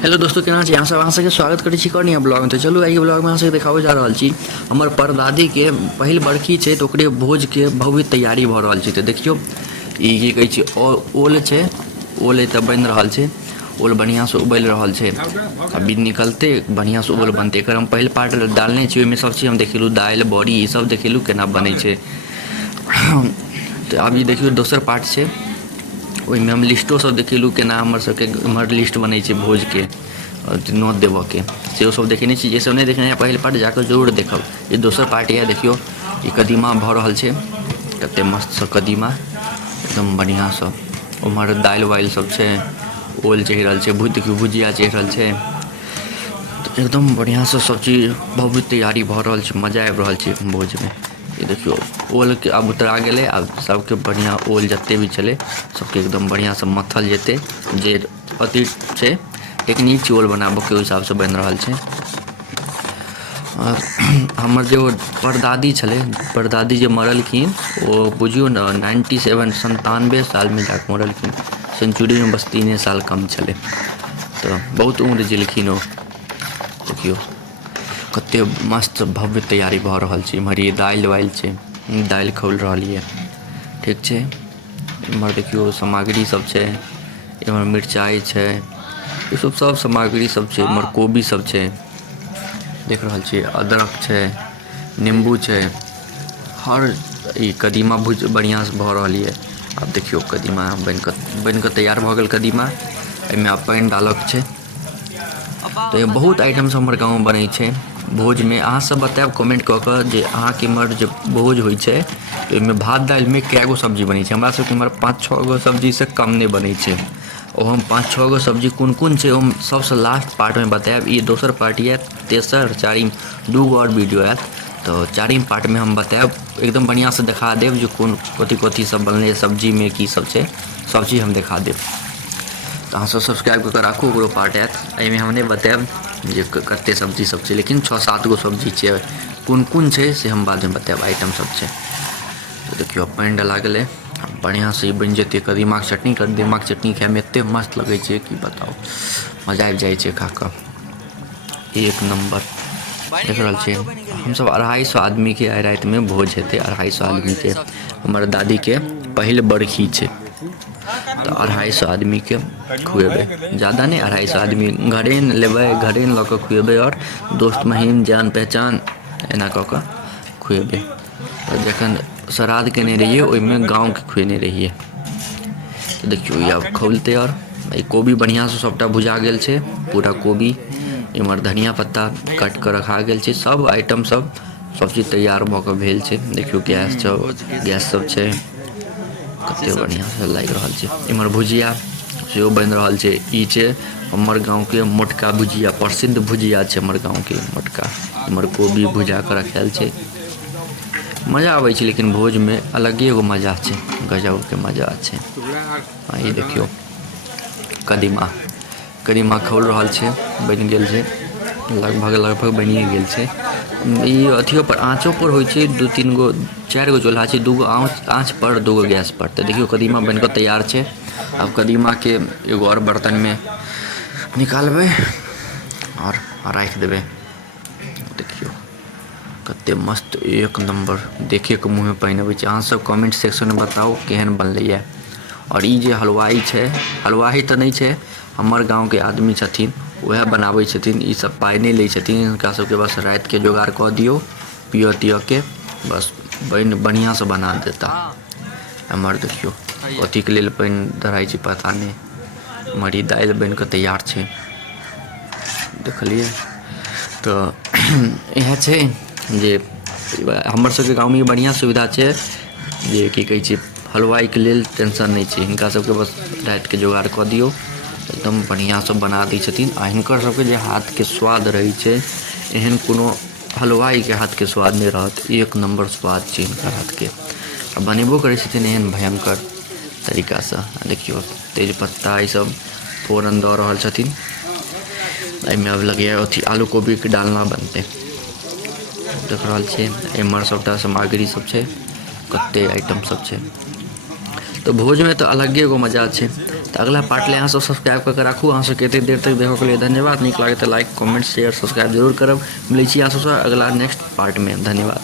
Hello दोस्तों, केना छी? अहाँ सबके स्वागत करै छी कौन ब्लॉग में। तो चलू आइ ब्लॉग में अहाँ सबके देखाबे जा रहल छी हमर परदादी के पहिल बरखी छै, तो ओकरे भोज के भव्य तैयारी भ रहल छै। तो देखियो ई की कहै छै, ओल छै, ओल एतऽ बनि रहल छै, ओल बढ़िया से उबलि रहल छै। अभी निकलते बढ़िया से ओल बनते। एकर हम पहिल पार्ट डालने छी, ओहिमे सब चीज हम देखेलहुँ, दालि बड़ी ई सब देखेलहुँ केना बनै छै। तो अभी देखियो दोसर पार्ट छै, ओहिमे हम लिस्टो सब देखेलहुँ केना हमर सबके इम्हर लिस्ट बनै छै भोज के नोत देबऽ के, से सब देखेने छी। जे सब नहीं देखने पहिल पार्ट जाकर जरूर देखब। ये दोसर पार्ट यऽ, देखियो ई कदीमा भऽ रहल छै, कते मस्त सँ कदीमा एकदम बढ़िया सँ। उम्हर दालि वाइल सब छै, ओल चढ़ि रहल छै, देखियो भुजिया चढ़ि रहल छै, एकदम बढ़िया सँ सब चीज बहुत तैयारी भऽ रहल छै। मजा आबि रहल छै भोज में। ये देखियो ओल के आब उतरा गेलै, आब सबके बढ़िया ओल जते भी छलै सबके एकदम बढ़िया से मथल जेतै। जे अथी छै टेक्निक छै ओल बनाबऽ के, ओहि हिसाब से बनि रहल छै। और हमर जे परदादी छलै, परदादी जे मरलखिन ओ बुझियो ने 97 साल में जाके मरलखिन। सेंचुरी में बस 3 साल कम छलै, तो बहुत उम्र जिलखिन ओ। देखियो कते मस्त भव्य तैयारी भऽ रहल छै। इम्हर ये दालि वाइल छै, दालि खौल रहल ये, ठीक छै। इम्हर देखियो सामग्री सब छै, इम्हर मिरचाई छै, ये सब सामग्री सब छै। इम्हर कोबी सब छै, देख रहल छियै, अदरक छै, नींबू छै, हर ई कदीमा भुज बढ़िया से भऽ रहल ये। आब देखियो कदीमा बनि कऽ तैयार भऽ गेल कदीमा। एहिमे आब पानि डालक छै। तो ये बहुत आइटम हमर गाँव में बनै छै भोज में। अहाँ सब बतायब कमेंट कऽ कऽ जे अहाँके इम्हर जे भोज होइ छै तो ओहिमे भात दालि में कए गो सब्जी बनै छै। हमरा सबके इम्हर 5-6 गो सब्जी से कम नहीं बनै छै। और हम 5-6 गो सब्जी कोन कोन छै हम सबसे लास्ट पार्ट में बतायब। ये दोसर पार्ट ये, तेसर चारिम 2 गो और वीडियो आयत, तो चारिम पार्ट में हम बतायब, एकदम बढ़िया से दिखा देब जो कौन कथी कथी सब बनलै सब्जी में, की सब छै, सब चीज हम दिखा देब। तो अहाँ सब सब्सक्राइब कऽ राखू, ओकरो पार्ट आयत। एहिमे हम नहीं बतायब जे कते सब्जी सब छै, लेकिन 6-7 गो सब्जी छै। कोन कोन छै से हम बाद में बतायब, आइटम सब छै। तो देखियो पानि डला गेलै, बढ़िया से बनि जेतै। कदीमाक चटनी, कदीमाक चटनी खाय में एते मस्त लगै छै कि बताउ, मजा आबि जाइ छै खा कऽ, एक नंबर। देख रहल छियै हम सब 250 आदमी के आइ राति में भोज हेतै। 250 आदमी के हमर दादी के पहिल बरखी छै, तो 250 आदमी के खुएबै। ज़्यादा नहीं, 250 आदमी घरे लेबै, घरे लऽ कऽ खुएबै, और दोस्त महीम जान पहचान एना कऽ कऽ खुएबै। जखन श्राद्ध केने रहियै ओहिमे गाँव के खुएने रहियै। तो देखियो ये आब खौलतै। और कोबी बढ़िया से सबटा भुजा गेल छै, पूरा कोबी। इम्हर धनिया पत्ता काट कऽ रखा गेल छै, सब आइटम सब चीज तैयार भऽ कऽ भेल छै। देखियो गैस सब छै, कते बढ़िया से लागि रहल छै। इम्हर भुजिया सेहो बनि रहल छै। ई छै हमर गाँव के मोटका भुजिया, प्रसिद्ध भुजिया छै हमर गाँव के मोटका। इम्हर कोबी भुजा कऽ रखायल छै, मजा आबै छै। लेकिन भोज में अलगे एगो मजा छै, गजब के मजा छै। ई देखियो कदीमा खौल रहल छै, बनि गेल छै, लगभग बनिए गेल छै। ई अथियो पर आँचो पर होइ छै, 2-3 गो 4 गो चूल्हा छै, 2 गो आँच पर, 2 गो गैस पर। तो देखियो कदीमा बन कऽ तैयार छै। अब कदीमा के एगो और बर्तन में निकालबै और राख देबै। देखियो कते मस्त, एक नंबर, देखे के मुँह में पानि अबै छै। अहाँ सब कमेंट सेक्शन में बताओ केहन बनलैए। और ई जे हलवाई छै, हलवाई तऽ नहीं छै, हमर गाँव के आदमी छथिन, वएह बनाबै छथिन। ई सब पाइ नहीं लै छथिन, हिनका सबके बस रात के जोगाड़ कऽ दियौ, पिय तिय के बस बढ़िया से बना देता। एम्हर देखियो कथी के लेल पानि धराइ छै पता नहीं। एम्हर ई दालि बनि कऽ तैयार छै, देखलिए। तो इएह छै जे हमर सबके गाँव में बढ़िया सुविधा छै, जे की कहै छै हलवाई के लेल टेंशन नहीं छै। हिनका सबके बस रात के जोगाड़ कऽ दियौ, एकदम बढ़िया से बना दै छथिन। आ हिनकर सबके जे हाथ के स्वाद रहै छै, एहन कोनो हलवाई के हाथ के स्वाद नहीं रहत। एक नंबर स्वाद छै हिनकर हाथ के, आ बनेबो करै छथिन एहन भयंकर तरीका से। देखियो तेजपत्ता ई सब फोरन दऽ रहल छथिन। एहिमे अब लगैए अथी आलू कोबी के डालना बनतै, देख रहल छियै। एम्हर सबटा सामग्री सब छै, कते आइटम सब छै। तो भोज में तो अलगे एगो मजा छै। तो अगला पार्ट ले अहाँ सब सब्सक्राइब करके राखू। अहाँ सबके एते देर तक देखो के लिए धन्यवाद। नीक लागे तो लाइक कमेंट शेयर सब्सक्राइब जरूर करब। मिलै छी अहाँ सबसँ अगला नेक्स्ट पार्ट में। धन्यवाद।